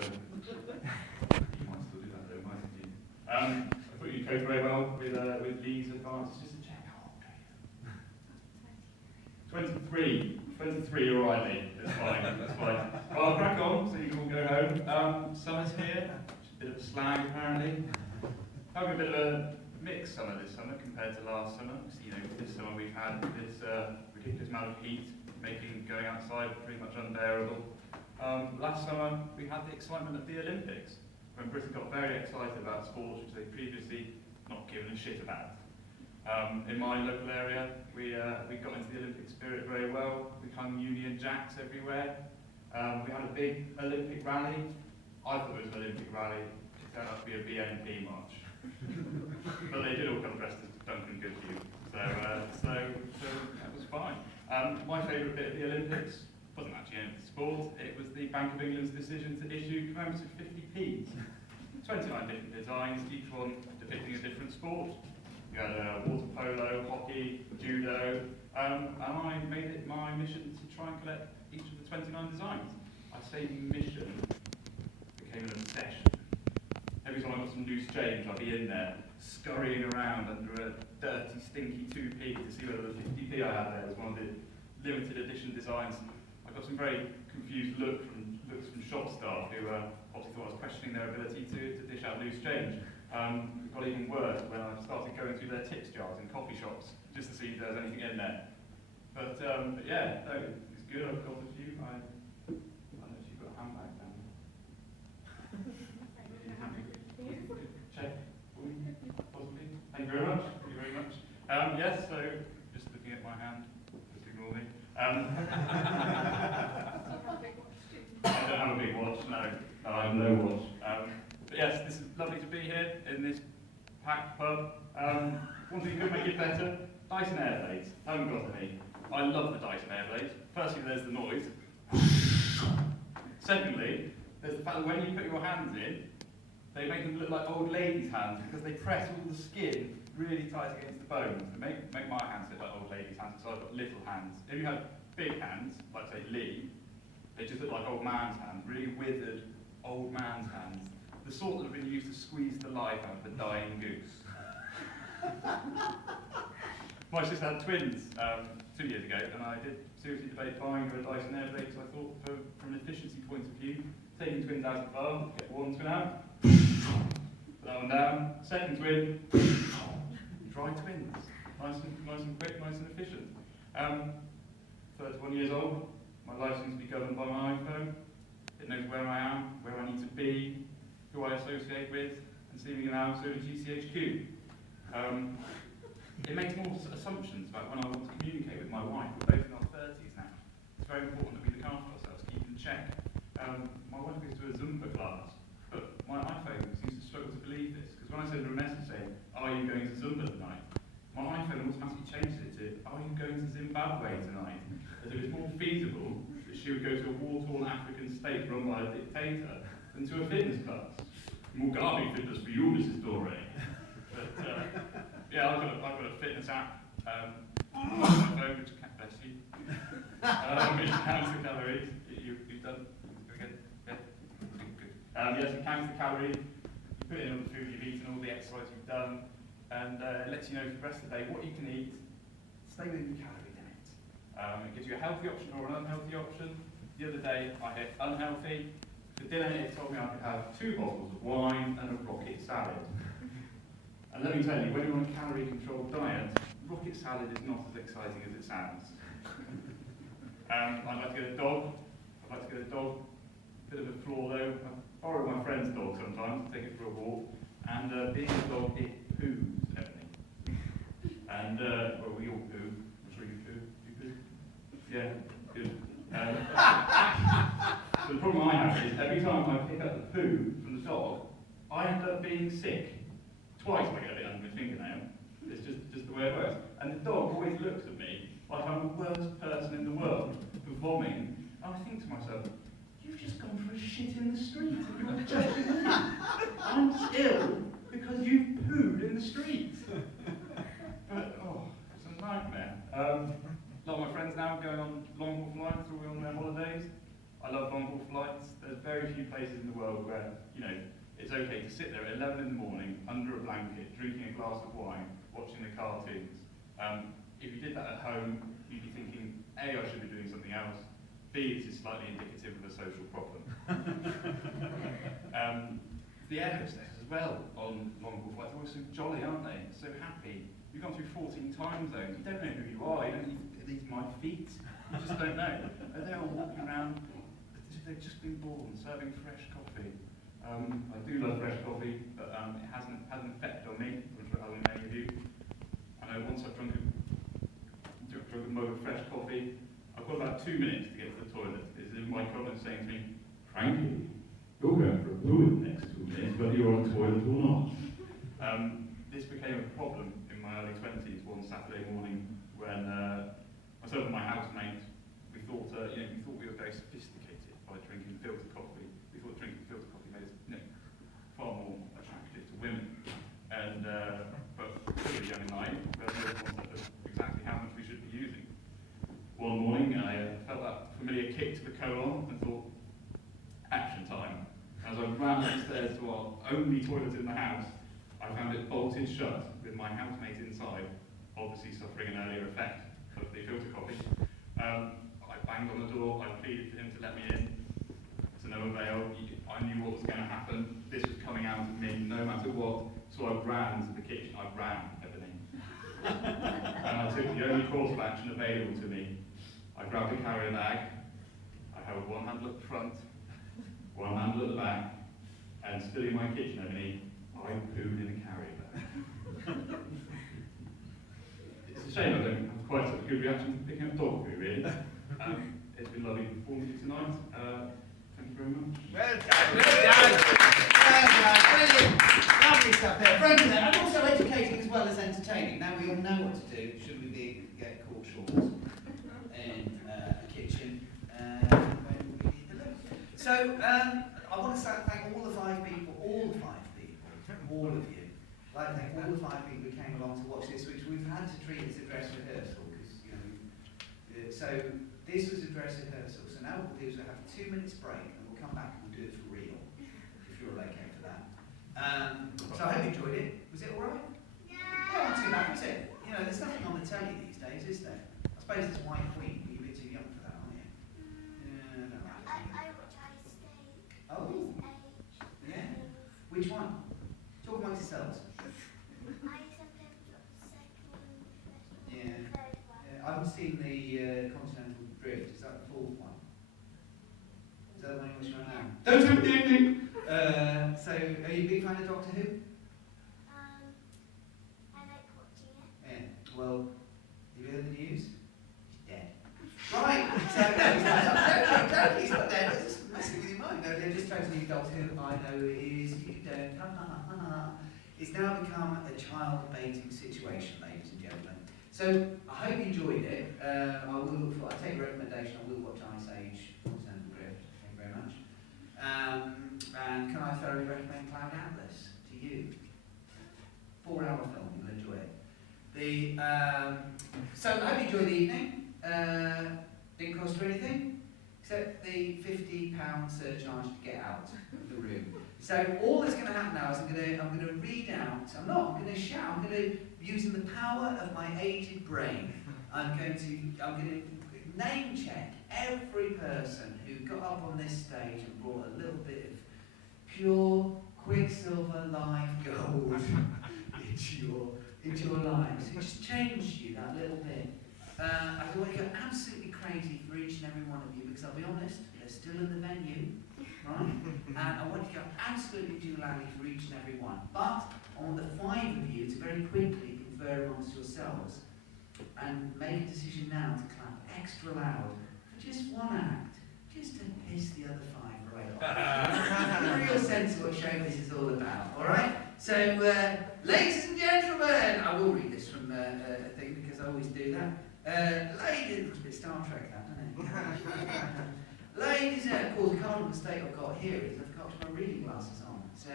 You might still do that though, mightn't you? I thought you coped very well with Lee's advice. Just to check out. Okay. 23, you're all right, Lee. It's fine, that's fine. Well, I'll crack on so you can all go home. Summer's here, just a bit of a slag apparently. Having a bit of a mixed summer this summer compared to last summer. So, you know, this summer we've had this ridiculous amount of heat, making going outside pretty much unbearable. Last summer we had the excitement of the Olympics, when Britain got very excited about sports which they'd previously not given a shit about. In my local area, we got into the Olympic spirit very well. We hung Union Jacks everywhere. We had a big Olympic rally. I thought it was an Olympic rally. It turned out to be a BNP march. But they did all come dressed as Duncan Goodhue, so that was fine. My favourite bit of the Olympics wasn't actually any of the sport, it was the Bank of England's decision to issue commemorative 50p's. 29 different designs, each one depicting a different sport. You had water polo, hockey, judo, and I made it my mission to try and collect each of the 29 designs. I say mission, became an obsession. Every time I got some loose change, I'd be in there, scurrying around under a dirty, stinky 2p to see whether the 50p I had there was one of the limited edition designs. I got some very confused looks from shop staff who obviously thought I was questioning their ability to dish out loose change. It got even worse when I started going through their tips jars in coffee shops just to see if there was anything in there. But yeah, no, it's good. I've got a few. I don't know if you've got a handbag down there. Check. Possibly. Thank you very much. Thank you very much. Yes, so just looking at my hand, just ignore me. I don't have a big watch, no. I have no watch. But yes, this is lovely to be here in this packed pub. One thing could make it better, Dyson Airblades. Haven't got any. I love the Dyson Airblades. Firstly, there's the noise. Secondly, there's the fact that when you put your hands in, they make them look like old ladies' hands because they press all the skin really tight against the bones. They make my hands look like old ladies' hands, so I've got little hands. If you had big hands, like say Lee, they just look like old man's hands, really withered old man's hands. The sort that have been used to squeeze the life out of a dying goose. My sister had twins 2 years ago, and I did seriously debate buying her a Dyson Airblade because I thought, from an efficiency point of view, taking twins out of the bar, get one twin out, put that one down, second twin, dry twins. Nice and quick, nice and efficient. 31 years old, my life seems to be governed by my iPhone. It knows where I am, where I need to be, who I associate with, and seemingly now so does GCHQ. It makes more assumptions about when I want to communicate with my wife. We're both in our 30s now. It's very important that we look after ourselves, keep in check. My wife goes to a Zumba class, but my iPhone seems to struggle to believe this, because when I send her a message saying, "Are you going to Zumba tonight?" my iPhone automatically changes it to, "Are you going to Zimbabwe tonight?" As if it's more feasible that she would go to a war-torn African state run by a dictator than to a fitness class. Mugabe fitness for you, Mrs. Doré. But yeah, I've got a fitness app on my phone, which bless you. It counts the calories. You've done again. Yeah, good. Yes, it counts the calories. You put in all the food you've eaten, all the exercise you've done, and it lets you know for the rest of the day what you can eat. Stay within the calorie limit. It gives you a healthy option or an unhealthy option. The other day I hit unhealthy. For dinner it told me I could have 2 bottles of wine and a rocket salad. And let me tell you, when you're on a calorie-controlled diet, rocket salad is not as exciting as it sounds. I'd like to get a dog. Bit of a flaw though. I borrow my friend's dog sometimes, take it for a walk, and being a dog, it poos everything. And, well, we all poo. I'm sure you poo. You poo? Yeah, good. So the problem I have is every time I pick up the poo from the dog, I end up being sick. Twice I get a bit under my fingernail. It's just the way it works. And the dog always looks at me like I'm the worst person in the world for vomiting. And I think to myself, you've just gone for a shit in the street and you're judging me. I'm ill because you've pooed in the street. But, oh, it's a nightmare. A lot of my friends now are going on long-haul flights, all on their holidays. I love long-haul flights. There's very very few places in the world where, you know, it's okay to sit there at 11 in the morning under a blanket, drinking a glass of wine, watching the cartoons. If you did that at home, you'd be thinking, A, I should be doing something else. B, this is slightly indicative of a social problem. The air hostess as well on long-haul flights, they're always so jolly, aren't they? So happy. You've gone through 14 time zones. You don't know who you are. You don't need, are these my feet? You just don't know. And they're all walking around as if they've just been born, serving fresh coffee. I do love fresh coffee, but it hasn't had an effect on me, which I will many of you. I know once I've drunk a mug of fresh coffee, I've got about 2 minutes to get to the toilet. This is my comment saying to me, Frankie, you're going for a poo in the next 2 minutes, whether you're on the toilet or not. This became a problem in my early 20s one Saturday morning when myself and my housemate, we thought we were very sophisticated by drinking filter coffee. We thought drinking filter coffee made us, far more attractive to women. And but clearly young and naive, we had no concept of exactly how much we should be using. One morning, I felt that familiar kick to the colon and thought, action time. As I ran upstairs to our only toilet in the house, I found it bolted shut with my housemate inside, obviously suffering an earlier effect of the filter coffee. I banged on the door, I pleaded for him to let me in. To no avail. I knew what was going to happen. This was coming out of me no matter what. So I ran to the kitchen. I ran, Ebony. And I took the only course of action available to me. I grabbed a carrier bag. I held one handle at the front, one handle at the back, and still in my kitchen, Ebony, I pooed in a carrier bag. It's a shame I don't have quite such a good reaction to picking up dog poo, really. It's been lovely to perform to you tonight. Thank you very much. Well done. Well done. Well done. Brilliant. Lovely stuff there. Frankie there. And also educating as well as entertaining. Now we all know what to do should we get caught short in a kitchen when we need the look. So I want to thank all the five people, all of you. I'd like to thank all the 5 people who came along to watch this, which we've had to treat as a dress rehearsal, because, so this was a dress rehearsal. So now what we'll do is we'll have a 2 minutes break, and we'll come back and we'll do it for real, if you're all okay for that. So I hope you enjoyed it. Was it all right? Yeah, not too bad, was it? There's nothing on the telly these days, is there? I suppose it's White Queen, but you're a bit too young for that, aren't you? Yeah, no, I watch Ice Steak. Oh, yeah. Which one? Talk amongst yourselves. I sometimes watch the second one, the first one, Yeah. the third one. I haven't seen the Continental Drift. Is that the 4th one? Is that the one you're watching right now? Don't do anything! So, are you a big fan of Doctor Who? I like watching it. Yeah. Well, have you heard the news? He's dead. Right! So, no, he's not dead. It's just messing with your mind. No, they're just trying to use Doctor Who. I know it is. You don't. It's now become a child baiting situation, ladies and gentlemen. So I hope you enjoyed it. I take a recommendation. I will watch Ice Age, Continental Drift. Thank you very much. And can I thoroughly recommend Cloud Atlas to you? 4-hour film. You'll enjoy it. So I hope you enjoyed the evening. Didn't cost you anything except the £50 surcharge to get out of the room. So all that's going to happen now is I'm going to read out. I'm going to shout. I'm going to, using the power of my aged brain, I'm going to name check every person who got up on this stage and brought a little bit of pure Quicksilver live gold into your lives. It just changed you that little bit. I want to go absolutely crazy for each and every one of you, because I'll be honest, they're still in the venue. Right? And I want to go absolutely doolally for each and every one. But I want the 5 of you to very quickly confer amongst yourselves and make a decision now to clap extra loud for just one act, just to piss the other 5 right off. A real sense of what show this is all about, alright? So, ladies and gentlemen, I will read this from a thing because I always do that. Ladies, it's a bit Star Trek that, isn't it? Ladies, of course, the cardinal mistake I've got here is I've got my reading glasses on. So,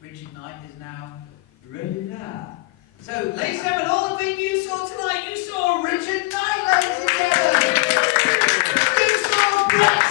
Richard Knight is now ready there. So, ladies and gentlemen, all the thing you saw tonight, you saw Richard Knight, ladies and gentlemen! You saw Brett